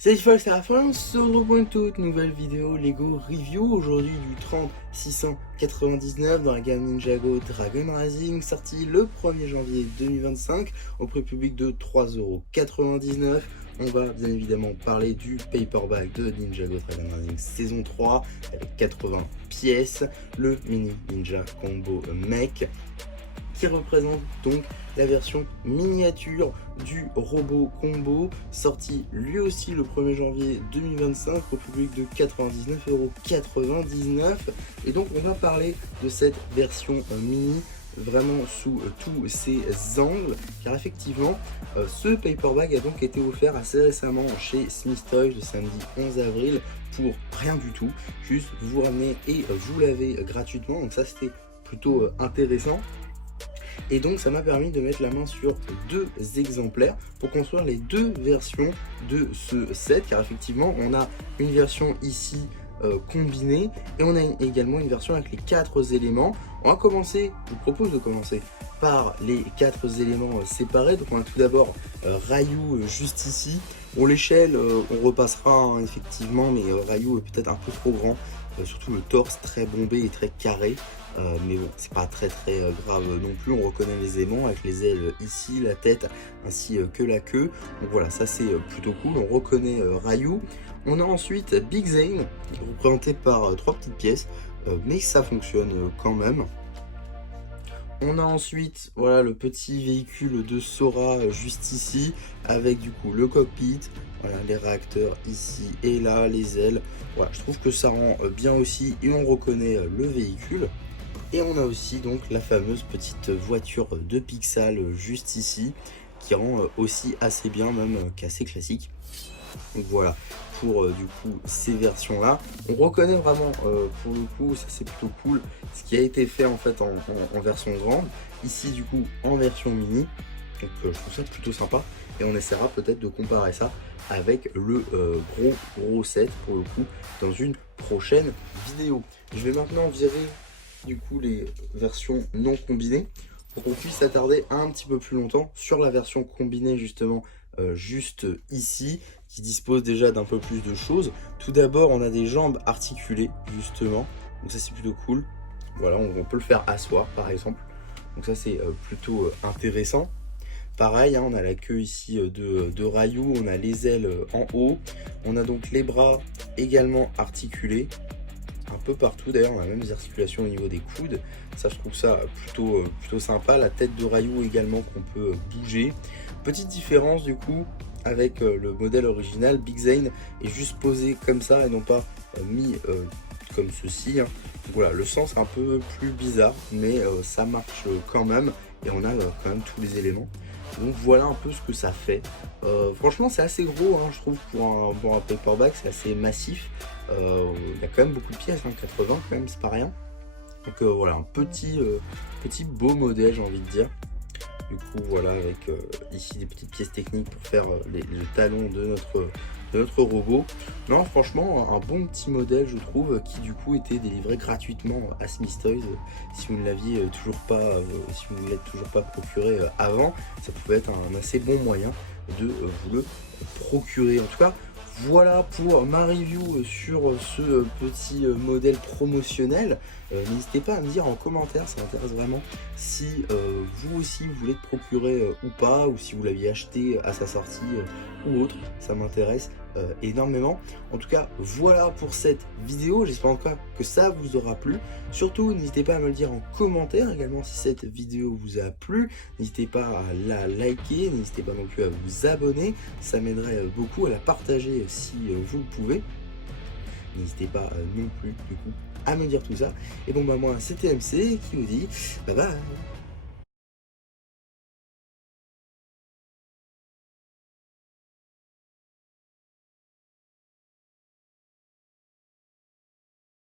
Salut folks, c'est la fin, on se retrouve pour une toute nouvelle vidéo Lego Review, aujourd'hui du 30-699 dans la gamme Ninjago Dragon Rising, sorti le 1er janvier 2025 au prix public de 3,99 €. On va bien évidemment parler du paperback de Ninjago Dragon Rising saison 3 avec 80 pièces, le mini Ninja Combo Mech qui représente donc la version miniature du robot combo, sorti lui aussi le 1er janvier 2025 au public de 99,99 €. Et donc on va parler de cette version mini vraiment sous tous ses angles, car effectivement ce paperback a donc été offert assez récemment chez Smith Toys le samedi 11 avril pour rien du tout, juste vous ramenez et vous l'avez gratuitement, donc ça c'était plutôt intéressant. Et donc ça m'a permis de mettre la main sur deux exemplaires pour construire les deux versions de ce set, car effectivement on a une version ici combinée et on a également une version avec les 4 éléments. On va commencer, je vous propose de commencer par les 4 éléments séparés. Donc on a tout d'abord Ryu juste ici. Bon, l'échelle on repassera hein, effectivement, mais Ryu est peut-être un peu trop grand, surtout le torse très bombé et très carré. Mais bon, c'est pas très grave non plus. On reconnaît les aimants avec les ailes ici, la tête ainsi que la queue. Donc voilà, ça c'est plutôt cool. On reconnaît Ryu. On a ensuite Big Zane, représenté par 3 petites pièces, mais ça fonctionne quand même. On a ensuite voilà le petit véhicule de Sora juste ici, avec du coup le cockpit, voilà, les réacteurs ici et là, les ailes. Voilà, je trouve que ça rend bien aussi et on reconnaît le véhicule. Et on a aussi donc la fameuse petite voiture de Pixar juste ici, qui rend aussi assez bien, même qu'assez classique. Donc voilà, pour du coup ces versions là, on reconnaît vraiment pour le coup, ça c'est plutôt cool, ce qui a été fait en fait en version grande, ici du coup en version mini, donc je trouve ça plutôt sympa, et on essaiera peut-être de comparer ça avec le gros set pour le coup dans une prochaine vidéo. Je vais maintenant virer du coup les versions non combinées pour qu'on puisse s'attarder un petit peu plus longtemps sur la version combinée justement juste ici, qui dispose déjà d'un peu plus de choses. Tout d'abord on a des jambes articulées justement, donc ça c'est plutôt cool. Voilà, on peut le faire asseoir par exemple, donc ça c'est plutôt intéressant. Pareil, hein, on a la queue ici de Ryu, on a les ailes en haut, on a donc les bras également articulés un peu partout. D'ailleurs on a même des articulations au niveau des coudes, ça je trouve ça plutôt sympa. La tête de Ryu également qu'on peut bouger. Petite différence du coup avec le modèle original, Big Zane est juste posé comme ça et non pas mis comme ceci, hein. Donc voilà, le sens est un peu plus bizarre, mais ça marche quand même et on a quand même tous les éléments. Donc voilà un peu ce que ça fait. Franchement c'est assez gros hein, je trouve pour un paperback, c'est assez massif. Il y a quand même beaucoup de pièces, hein, 80 quand même, c'est pas rien. Donc voilà, un petit beau modèle j'ai envie de dire. Du coup voilà, avec ici des petites pièces techniques pour faire le talon de notre robot. Non franchement un bon petit modèle je trouve, qui du coup était délivré gratuitement à Smith Toys. Si vous ne l'aviez toujours pas, si vous ne l'êtes toujours pas procuré avant, ça pouvait être un assez bon moyen de vous le procurer. En tout cas voilà pour ma review sur ce petit modèle promotionnel. N'hésitez pas à me dire en commentaire, ça m'intéresse vraiment, si vous aussi vous voulez le procurer ou pas, ou si vous l'aviez acheté à sa sortie ou autre, ça m'intéresse énormément. En tout cas voilà pour cette vidéo, j'espère encore que ça vous aura plu. Surtout n'hésitez pas à me le dire en commentaire également si cette vidéo vous a plu. N'hésitez pas à la liker, n'hésitez pas non plus à vous abonner, ça m'aiderait beaucoup, à la partager si vous le pouvez. N'hésitez pas non plus du coup à me dire tout ça. Et bon bah moi c'était MC qui vous dit bye bye.